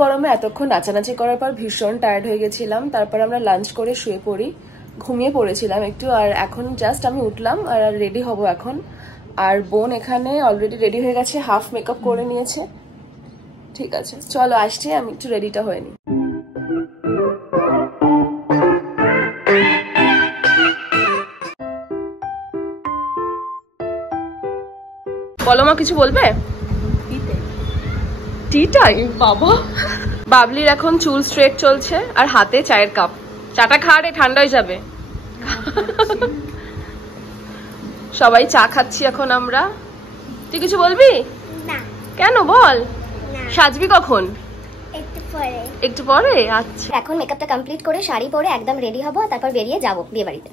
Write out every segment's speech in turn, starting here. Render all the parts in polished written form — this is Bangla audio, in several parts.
গরমে এতক্ষণ নাচানাচি করার পর ভীষণ টায়ার্ড হয়ে গেছিলাম। তারপর আমরা লাঞ্চ করে শুয়ে পড়ি, ঘুমিয়ে পড়েছিলাম একটু। আর এখন জাস্ট আমি উঠলাম আর রেডি হব এখন। আর বোন এখানে অলরেডি রেডি হয়ে গেছে, হাফ মেকআপ করে নিয়েছে। ঠিক আছে, চলো আসছি, আমি একটু রেডিটা হয়ে নিই। বলো মা, কিছু বলবে? টি টাইম বাবা। বাবলির এখন চুল স্ট্রেট চলছে আর হাতে চায়ের কাপ। চাটা খা রে, ঠান্ডা হয়ে যাবে। সবাই চা খাচ্ছি এখন আমরা। তুই কিছু বলবি না? কেন বল? সাজবি কখন? একটু পরে। আচ্ছা, এখন মেকআপটা কমপ্লিট করে শাড়ি পরে একদম রেডি হব, তারপর বেরিয়ে যাব বিয়ে বাড়িতে।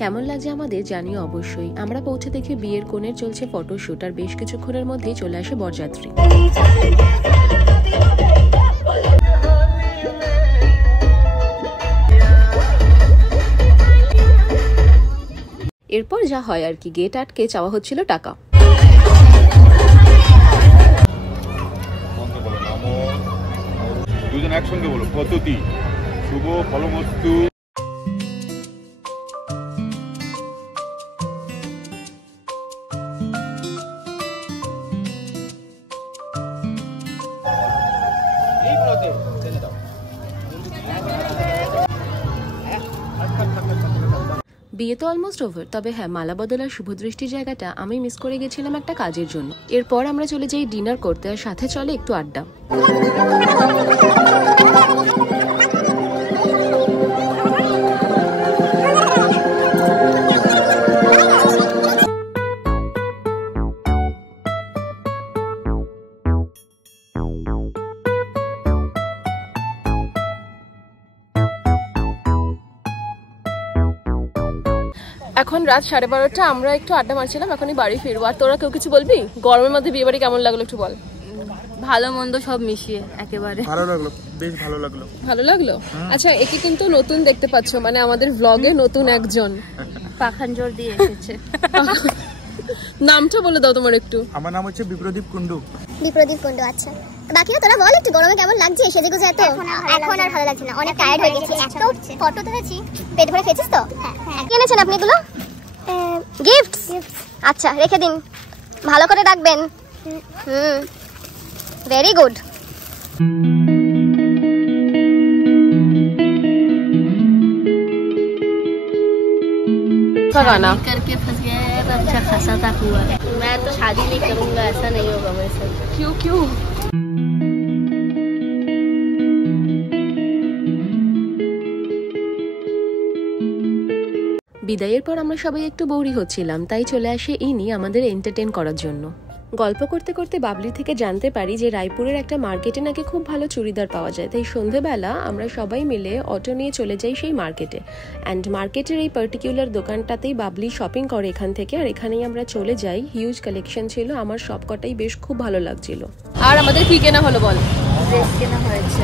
কেমন লাগছে আমাদের জানিও অবশ্যই। আমরা পৌঁছে দেখি বিয়ের কোণের চলছে ফটোশুট, আর বেশ কিছুক্ষণের মধ্যেই চলে আসে বরযাত্রী। এরপর যা হয় আর কি, গেট আটকে চাওয়া হচ্ছিল টাকা। দুজন একসঙ্গে বলো, পদ্ধতি শুভ ফলমস্তু। বিয়ে তো অলমোস্ট ওভার, তবে হ্যাঁ, মালা বদলার শুভদৃষ্টির জায়গাটা আমি মিস করে গেছিলাম একটা কাজের জন্য। এরপর আমরা চলে যাই ডিনার করতে, আর সাথে চলে একটু আড্ডা। এখন রাত 12:30, আমরা একটু আড্ডা মারছিলাম, এখনই বাড়ি ফিরবো। আর তোরা কেউ কিছু বলবি? গরমের মধ্যে বিয়ে বাড়ি কেমন লাগলো একটু বল। ভালো মন্দ সব মিশিয়ে একেবারে ভালো লাগলো, বেশ ভালো লাগলো। ভালো লাগলো? আচ্ছা, একে কিন্তু নতুন দেখতে পাচ্ছ, মানে আমাদের ব্লগে নতুন একজন পাখান জোর দিয়ে এসেছে। নামটা বলে দাও তোমার একটু। আমার নাম হচ্ছে বিপ্রদীপ কুন্ডু। বিপ্রদীপ কুন্ডু। আচ্ছা, বাকিরা তোরা বল একটু, গরমে কেমন লাগছে সেজে গুজে? এত এখন আর ভালো লাগছে না, অনেক টায়ার্ড হয়ে গেছি। এত ফটো তুলেছি, পেট ভরে খেয়েছিস তো? হ্যাঁ। কি এনেছেন আপনি এগুলো? গিফট। আচ্ছা, রেখে দিন, ভালো করে রাখবেন। Very good. गाना करके फंस गया है, अच्छा खासा था हुआ। मैं तो शादी नहीं करूंगा, ऐसा नहीं होगा मेरे साथ। क्यों क्यों? বিদায়ের পর আমরা সবাই একটু বোরি হচ্ছিলাম, তাই চলে আসে ইনি আমাদের এন্টারটেইন করার জন্য। গল্প করতে করতে বাবলি থেকে জানতে পারি যে রায়পুরের একটা মার্কেটে নাকি খুব ভালো চুড়িদার পাওয়া যায়। তাই সন্ধেবেলা আমরা সবাই মিলে অটো নিয়ে চলে যাই সেই মার্কেটে। অ্যান্ড মার্কেটের এই পার্টিকুলার দোকানটাতেই বাবলি শপিং করে এখান থেকে, আর এখানেই আমরা চলে যাই। হিউজ কালেকশন ছিল, আমার সব কটাই বেশ খুব ভালো লাগছিল। আর আমাদের কি কেনা হলো বল? ড্রেস কেনা হয়েছে,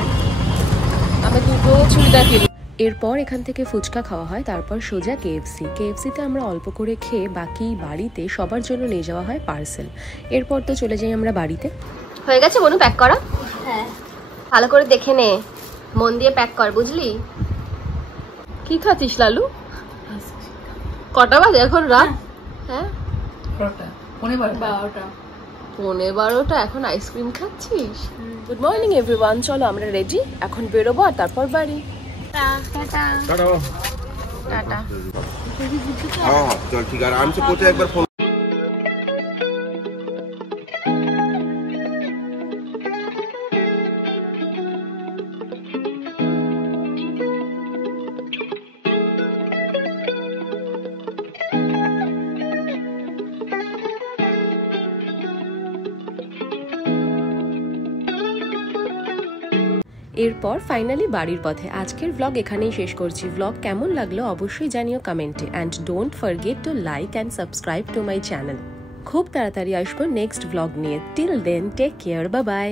আমরা দুটো চুড়িদার কিনি। এরপর এখান থেকে ফুচকা খাওয়া হয়, তারপর সোজা কেএফসিতে আমরা অল্প করে খেয়ে বাকি বাড়িতে সবার জন্য নিয়ে যাওয়া হয় পার্সেল। এরপর তো চলে যাই আমরা বাড়িতে। হয়ে গেছে বনু প্যাক করা? হ্যাঁ। ভালো করে দেখে নে, মন দিয়ে প্যাক কর, বুঝলি? কি খাচ্ছিস লালু? কটা বাজে এখন রাত? হ্যাঁ, 12টা। এখন আইসক্রিম খাচ্ছিস? গুড মর্নিং এভরিওয়ান, চলো আমরা রেডি, এখন বেরোবো আর তারপর বাড়ি। टाटा। टाटा। हाँ चल ठीक है, आराम से पहुंचा, एक बार फोन। এরপর ফাইনালি বাড়ির পথে। আজকের ব্লগ এখানেই শেষ করছি। ব্লগ কেমন লাগলো অবশ্যই জানিও কমেন্টে, and don't forget to like and subscribe to my channel. খুব তাড়াতাড়ি আসবো নেক্সট ব্লগ নিয়ে। Till then take care, bye by.